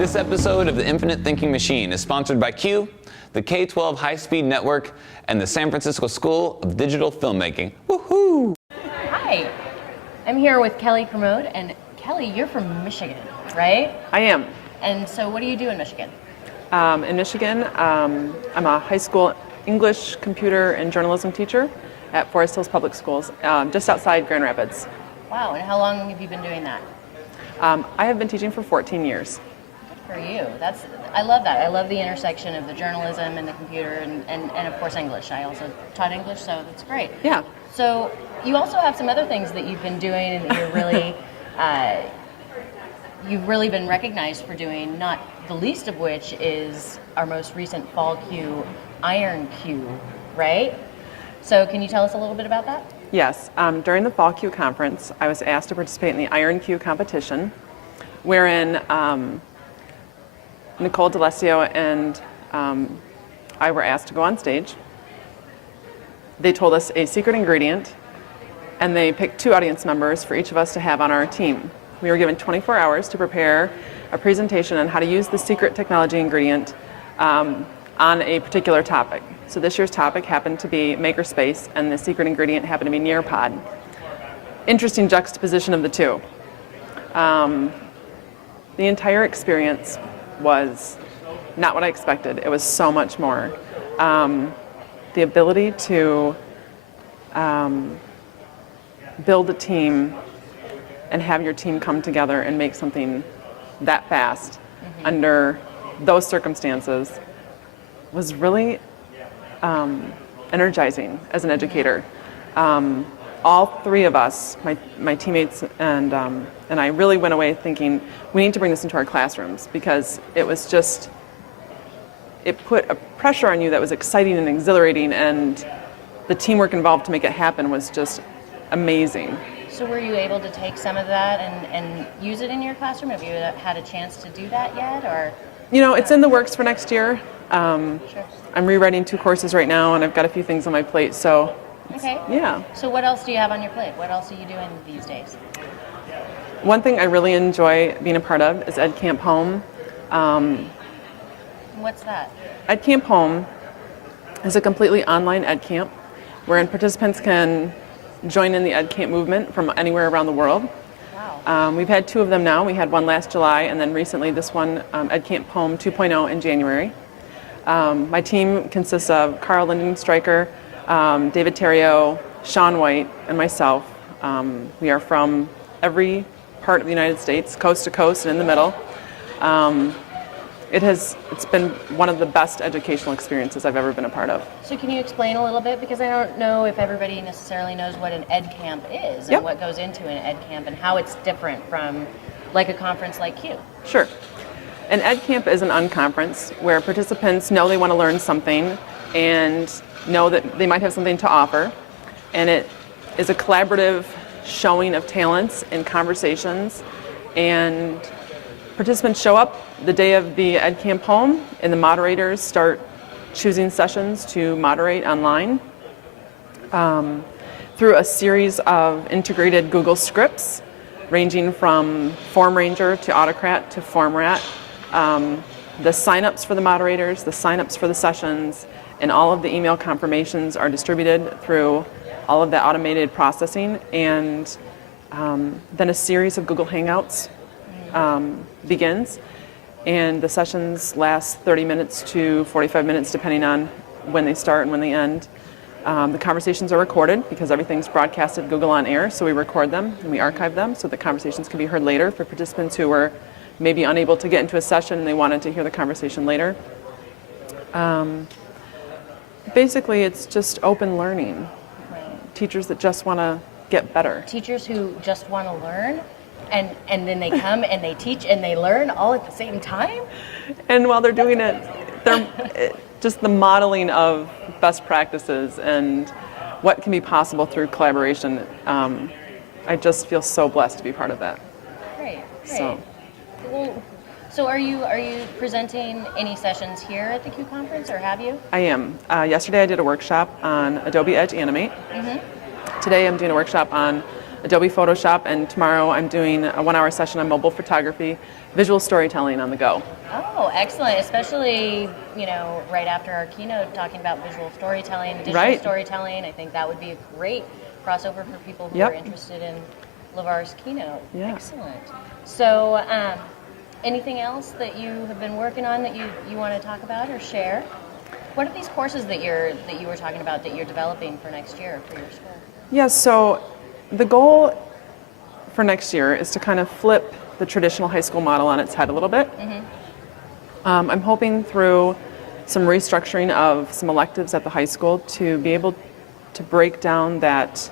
This episode of the Infinite Thinking Machine is sponsored by Q, the K-12 High-Speed Network, and the San Francisco School of Digital Filmmaking. Woohoo! Hi, I'm here with Kelly Kermode, and Kelly, you're from Michigan, right? I am. And so what do you do in Michigan? In Michigan, I'm a high school English, computer, and journalism teacher at Forest Hills Public Schools, just outside Grand Rapids. Wow, and how long have you been doing that? I have been teaching for 14 years. Good for you. I love that. I love the intersection of the journalism and the computer and of course English. I also taught English, so that's great. Yeah. So you also have some other things that you've been doing and that you're really, you've really been recognized for doing, not the least of which is our most recent Fall Q, Iron Q, right? So can you tell us a little bit about that? Yes. During the Fall Q conference, I was asked to participate in the Iron Q competition, wherein Nicole D'Alessio and I were asked to go on stage. They told us a secret ingredient, and they picked 2 audience members for each of us to have on our team. We were given 24 hours to prepare a presentation on how to use the secret technology ingredient on a particular topic. So this year's topic happened to be makerspace, and the secret ingredient happened to be Nearpod. Interesting juxtaposition of the two. The entire experience was not what I expected. It was so much more. The ability to build a team and have your team come together and make something that fast under those circumstances was really energizing as an educator. All 3 of us, my teammates and I, really went away thinking we need to bring this into our classrooms, because it was just, it put a pressure on you that was exciting and exhilarating, and the teamwork involved to make it happen was just amazing. So were you able to take some of that and use it in your classroom? Have you had a chance to do that yet, or? You know, it's in the works for next year. Sure. I'm rewriting 2 courses right now, and I've got a few things on my plate, so okay. Yeah. So what else do you have on your plate? What else are you doing these days? One thing I really enjoy being a part of is EdCamp Home. What's that? EdCamp Home is a completely online EdCamp wherein participants can join in the EdCamp movement from anywhere around the world. Wow. We've had 2 of them now. We had one last July, and then recently this one, EdCamp Home 2.0 in January. My team consists of Carl Linden Stryker, David Terrio, Sean White, and myself. We are from every part of the United States, coast to coast and in the middle. It's been one of the best educational experiences I've ever been a part of. So can you explain a little bit, because I don't know if everybody necessarily knows what an EdCamp is and what goes into an EdCamp and how it's different from like a conference like Q. Sure. An EdCamp is an unconference where participants know they want to learn something and know that they might have something to offer, and it is a collaborative showing of talents and conversations, and participants show up the day of the EdCamp Home, and the moderators start choosing sessions to moderate online through a series of integrated Google Scripts, ranging from Form Ranger to Autocrat to FormRat. The signups for the moderators, the signups for the sessions, and all of the email confirmations are distributed through all of the automated processing, and then a series of Google Hangouts begins, and the sessions last 30 minutes to 45 minutes depending on when they start and when they end. The conversations are recorded because everything's broadcasted Google On Air, so we record them and we archive them so the conversations can be heard later for participants who were maybe unable to get into a session and they wanted to hear the conversation later. Basically, it's just open learning. Right. Teachers that just want to get better. Teachers who just want to learn, and then they come and they teach and they learn all at the same time? And while they're doing it, they're just the modeling of best practices and what can be possible through collaboration. I just feel so blessed to be part of that. Great. So. Well, so are you presenting any sessions here at the Q conference, or have you? I am. Yesterday I did a workshop on Adobe Edge Animate. Mm-hmm. Today I'm doing a workshop on Adobe Photoshop, and tomorrow I'm doing a 1-hour session on mobile photography, visual storytelling on the go. Oh, excellent. Especially, right after our keynote talking about visual storytelling, digital Right. storytelling. I think that would be a great crossover for people who Yep. are interested in LeVar's keynote. Yeah. Excellent. So, anything else that you have been working on that you want to talk about or share? What are these courses that you were talking about that you're developing for next year for your school? Yeah, so the goal for next year is to kind of flip the traditional high school model on its head a little bit. I'm hoping through some restructuring of some electives at the high school to be able to break down that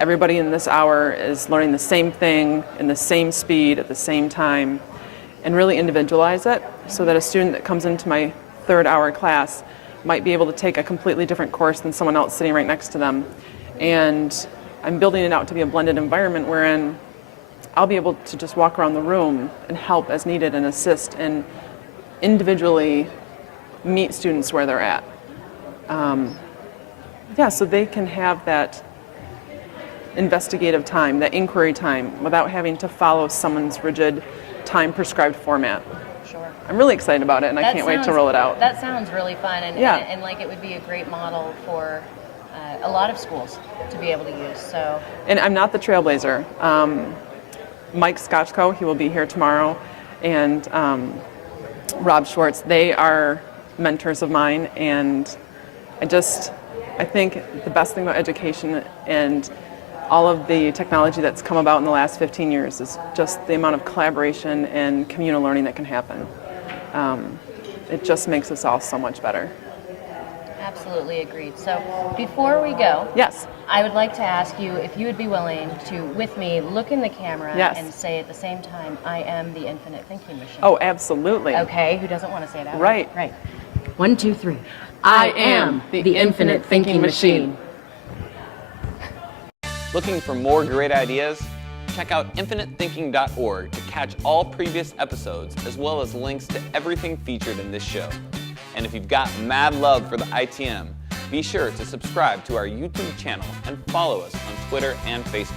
everybody in this hour is learning the same thing in the same speed at the same time, and really individualize it so that a student that comes into my 3rd hour class might be able to take a completely different course than someone else sitting right next to them. And I'm building it out to be a blended environment wherein I'll be able to just walk around the room and help as needed and assist and individually meet students where they're at. So they can have that investigative time, that inquiry time, without having to follow someone's rigid time-prescribed format. Sure. I'm really excited about it, and I can't wait to roll it out. That sounds really fun, and, Yeah. and like it would be a great model for a lot of schools to be able to use. So, And I'm not the trailblazer. Mike Scotchko, he will be here tomorrow, and Rob Schwartz, they are mentors of mine, and I think the best thing about education and all of the technology that's come about in the last 15 years is just the amount of collaboration and communal learning that can happen. It just makes us all so much better. absolutely agreed. So, before we go, Yes. I would like to ask you if you would be willing to, with me, look in the camera Yes. and say at the same time, "I am the infinite thinking machine." Oh, absolutely. Okay, who doesn't want to say that? Right. Right. 1, 2, 3. I am the infinite thinking machine. Looking for more great ideas? Check out infiniteThinking.org to catch all previous episodes, as well as links to everything featured in this show. And if you've got mad love for the ITM, be sure to subscribe to our YouTube channel and follow us on Twitter and Facebook.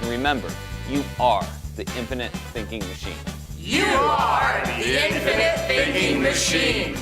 And remember, you are the infinite thinking machine. You are the infinite thinking machine.